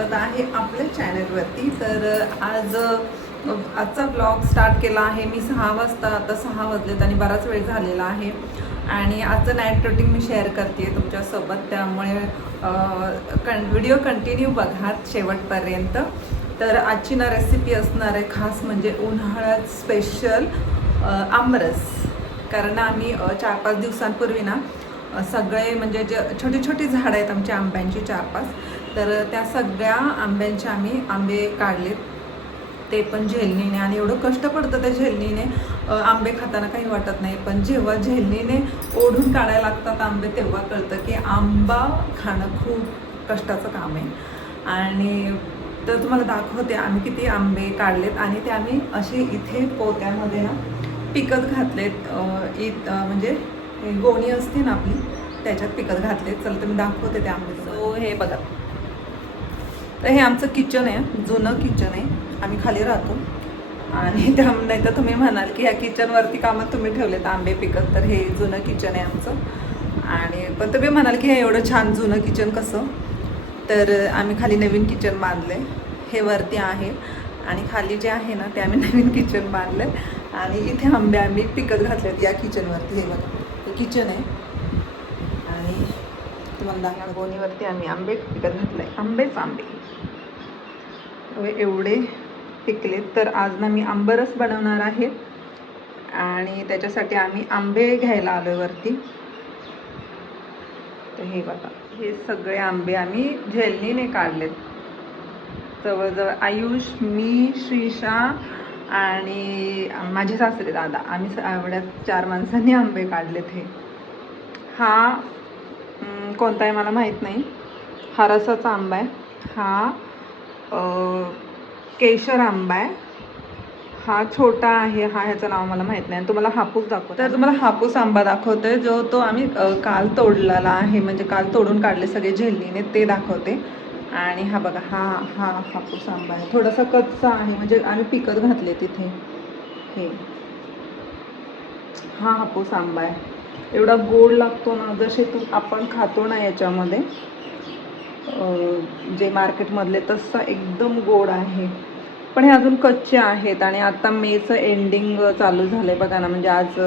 स्वागत आहे आपल्या चॅनलवरती। तर आजचा ब्लॉग स्टार्ट केला आहे मी 6 वाजता। आता 6 वाजलेत आणि बराच वेळ झालेला आहे आणि आजचं नाईट रुटीन मी शेअर करते तुमच्यासोबत, त्यामुळे व्हिडिओ कंटिन्यू बघा शेवटपर्यंत। तर आजची ना रेसिपी असणार आहे खास म्हणजे उन्हाळ्यात स्पेशल आमरस। कारण आम्ही 4-5 दिवसांपूर्वी ना सगळे म्हणजे जे छोटी छोटी झाडं आहेत आमच्या आंब्यांची 4-5, तर त्या सगळ्या आंब्यांचे आम्ही आंबे काढलेत, ते पण झेलणीने। आणि एवढं कष्ट पडतं त्या झेलणीने, आंबे खाताना काही वाटत नाही, पण जेव्हा झेलणीने ओढून काढायला लागतात आंबे तेव्हा कळतं की आंबा खाणं खूप कष्टाचं काम आहे। आणि तर तुम्हाला दाखवते आम्ही किती आंबे काढलेत आणि ते आम्ही असे इथे पोत्यामध्ये ना पिकत घातलेत। म्हणजे गोणी असते ना आपली, त्याच्यात पिकत घातले। चला तुम्ही दाखवते ते आंबे। सो हे बघा, तर हे आमचं किचन आहे, जुनं किचन आहे, आम्ही खाली राहतो। आणि त्या नाही तर तुम्ही म्हणाल की या किचनवरती कामात तुम्ही ठेवलेत आंबे पिकत, तर हे जुनं किचन आहे आमचं। आणि पण तुम्ही म्हणाल की हे एवढं छान जुनं किचन कसं, तर आम्ही खाली नवीन किचन बांधले, हे वरती आहे आणि खाली जे आहे ना ते आम्ही नवीन किचन बांधले आणि इथे आंबे आम्ही पिकत घातलेत या किचनवरती। हे बघा हे किचन आहे आणि तुम्हाला या गोणीवरती आम्ही आंबे पिकत घातले, आंबेच आंबे एवढे पिकलेत। तर आज ना मी आंबरस बनवणार आहे आणि त्याच्यासाठी आम्ही आंबे घ्यायला आलोय वरती। तर हे बघा हे सगळे आंबे आम्ही झेलणीने काढलेत, जवळजवळ आयुष, मी, श्रीषा आणि माझे सासरे दादा, आम्ही एवढ्या 4 माणसांनी आंबे काढलेत। हे हा कोणता आहे मला माहीत नाही, हा रसाचा आंबा आहे, हा केशर आंबा आहे, हा छोटा आहे, हा ह्याचं नाव मला माहीत नाही। तुम्हाला हापूस दाखवतो, तर तुम्हाला हापूस आंबा दाखवतोय जो तो आम्ही काल तोडलेला आहे, म्हणजे काल तोडून काढले सगळे झेलणीने, ते दाखवते। आणि हा बघा हा हा हापूस आंबा आहे, थोडासा कच्चा आहे, म्हणजे आम्ही पिकत घातले तिथे। हे हा हापूस आंबा आहे, एवढा गोड लागतो ना, जसे आपण खातो ना याच्यामध्ये जे मार्केटमधले, तसं एकदम गोड आहे। पण हे अजून कच्चे आहेत आणि आता मेचं एंडिंग चालू झालं आहे बघा ना, म्हणजे आज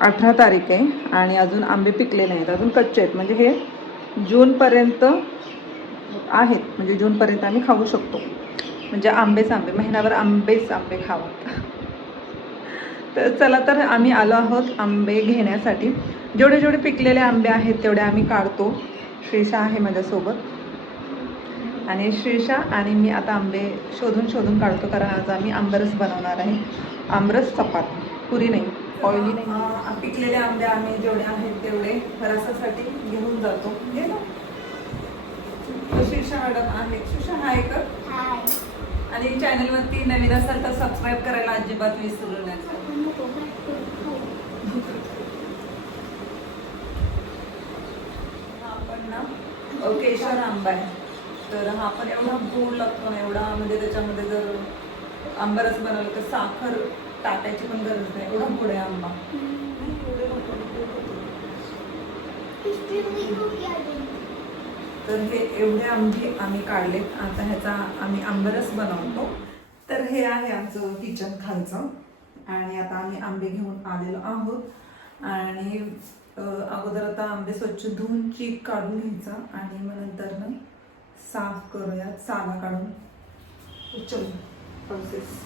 18 तारीख आहे आणि अजून आंबे पिकले नाहीत, अजून कच्चे आहेत। म्हणजे हे जूनपर्यंत आहेत, म्हणजे जूनपर्यंत आम्ही खाऊ शकतो, म्हणजे आंबेच आंबे, महिनाभर आंबेच आंबे खावं। तर चला, तर आम्ही आलो आहोत आंबे घेण्यासाठी। जेवढे जेवढे पिकलेले आंबे आहेत तेवढे आम्ही काढतो। श्रीषा आहे माझ्यासोबत आणि श्रीषा आणि मी आता आंबे शोधून शोधून काढतो, कारण आज आम्ही आंबरस बनवणार आहे। आंबरस चपाती, पुरी नाही, ऑइली नाही। पिकलेले आंबे आम्ही जेवढे आहेत तेवढे रसासाठी घेऊन जातो। श्रीषा मॅडम आहे, श्रीषा हाय कर, आणि चॅनलवरती नवीन असाल तर सबस्क्राईब करायला अजिबात विसरू नका। आपण ना केशर आंबा आहे, तर हा पण एवढा गोड लागतो ना, एवढा म्हणजे त्याच्यामध्ये जर आंबरस बनवलं तर साखर टाकायची पण गरज नाही, एवढा गोड आहे आंबा। तर हे एवढे आंबे आम्ही काढलेत, आता ह्याचा आम्ही आंबरस बनवतो। तर हे आहे आमचं किचन खालचं आणि आता आम्ही आंबे घेऊन आलेलो आहोत। आणि अगोदर आता आंबे स्वच्छ धुवून चीक काढून घ्यायचा आणि मग नंतर ना साफ करूयात साला काढून। चल प्रोसेस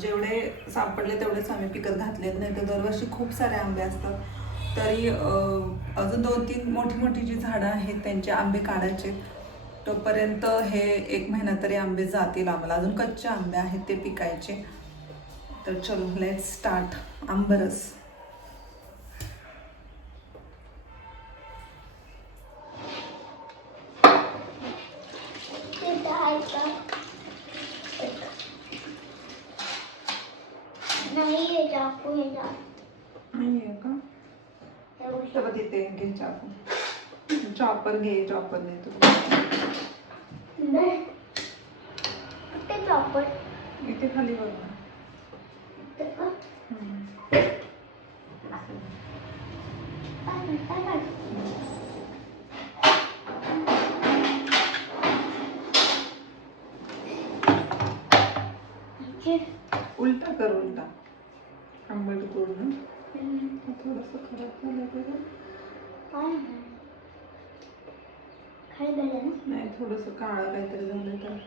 जेवढे सापडले तेवढेच आम्ही पिकत घातलेत, नाही तर दरवर्षी खूप सारे आंबे असतात। तरी अजून 2-3 मोठी मोठी जी झाडं आहेत त्यांचे आंबे काढायचे, तोपर्यंत हे 1 महिना तरी आंबे जातील आम्हाला। अजून कच्चे आंबे आहेत ते पिकायचे। तर चलो लेट्स स्टार्ट आंबरस। नाही आहे का, तर तिथे घे चाकू, चॉपर घे, चॉपर नाही तू इथे खाली बघ ना. उलटा कर, उलटा आंबट गोड ना. थोडस खराब झालं नाही, थोडस काळं काहीतरी झालं तर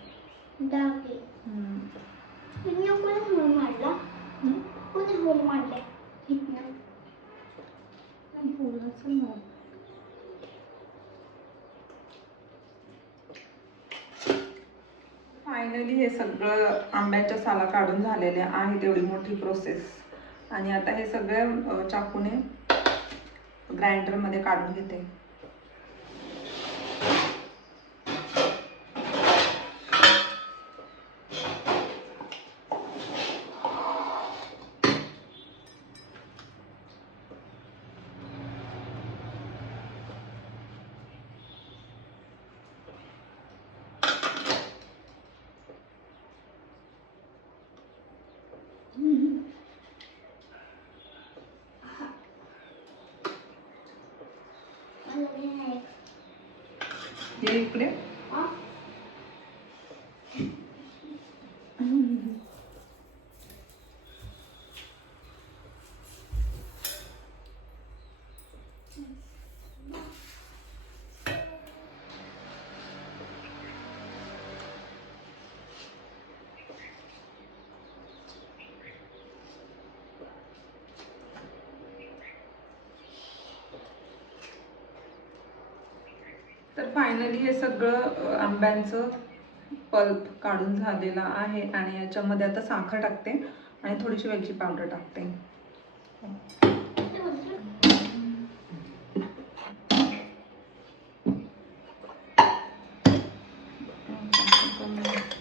फायनली हे सगळं आंब्याच्या साला काढून झालेले आहे. तेवढी मोठी प्रोसेस. आणि आता हे सगळं चाकूने ग्राइंडरमध्ये काढून घेते. हे इकडे तर फायनली हे सगळं आंब्यांचं पल्प काढून झालेलं आहे. आणि याच्यामध्ये आता साखर टाकते आणि थोडीशी वेलची पावडर टाकते.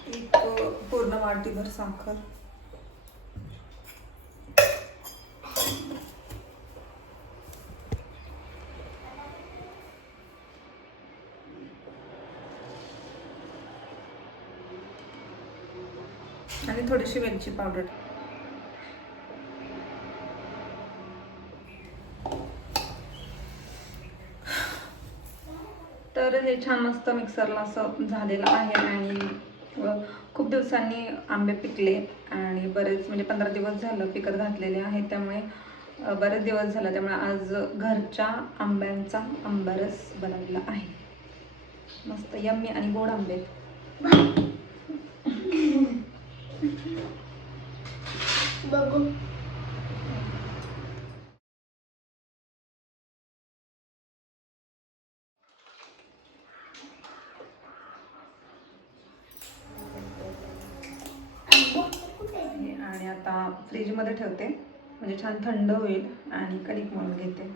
एक पूर्ण वाटीभर साखर. आणि थोडीशी वेलची पावडर. तर हे छान मस्त मिक्सरला असं झालेलं आहे. आणि खूप दिवसांनी आंबे पिकले आणि बरेच म्हणजे 15 दिवस झालं पिकत घातलेले आहेत. त्यामुळे बरेच दिवस झाले, त्यामुळे आज घरच्या आंब्यांचा आंबारस बनवलेला आहे. मस्त यम्मी आणि गोड आंबे. बघू. आणि आता फ्रीजमध्ये ठेवते म्हणजे छान थंड होईल आणि कणिक मळून घेते.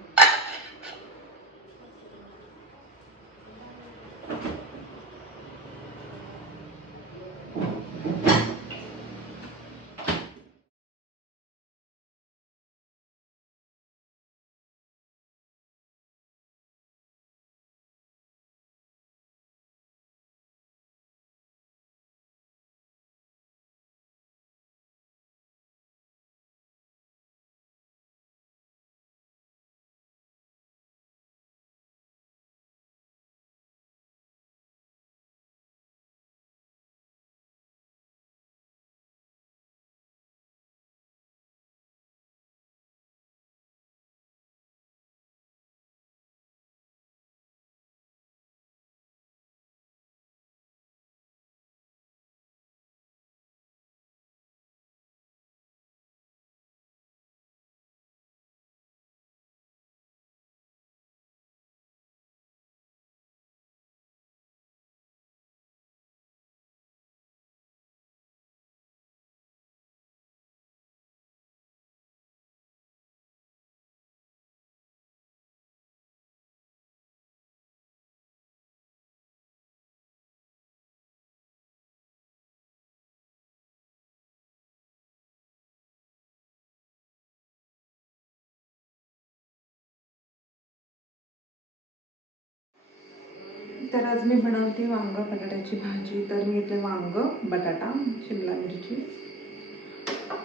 तर आज मी बनवते वांग बटाट्याची भाजी. तर मी घेतले वांग, बटाटा, शिमला मिरची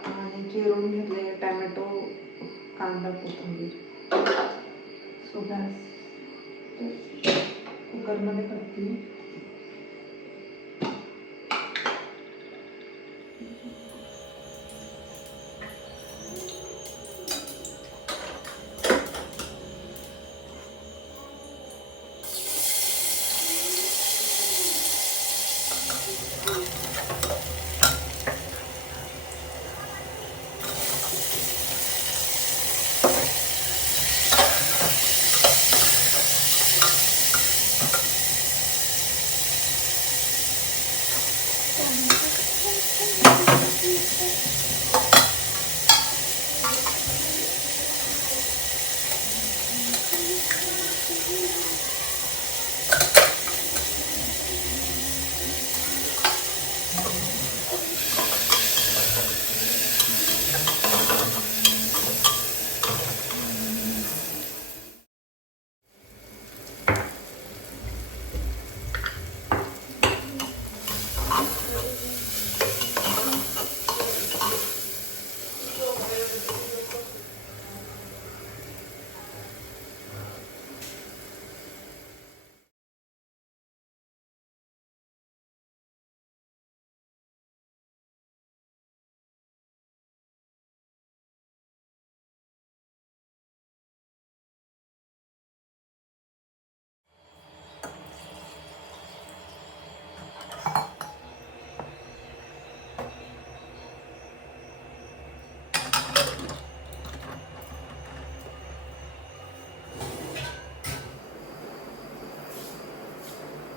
आणि चिरून घेतले टॅमॅटो, कांदा, कोथिंबीर. सो गॅस कुकरमध्ये करते.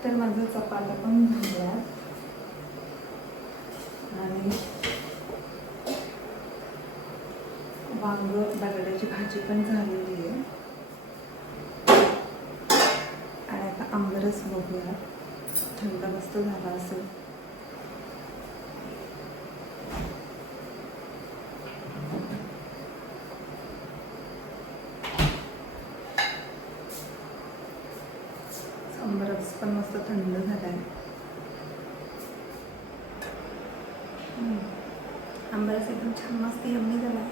तर माझं चपात्या पण झाल्या आणि वांग बटाट्याची भाजी पण झालेली आहे. आणि आता आंबरस बघूया, थंड मस्त झाला असेल. आंबरस पण मस्त थंड झालाय. आंबरस एकदम छान मस्त यम्मी झाला.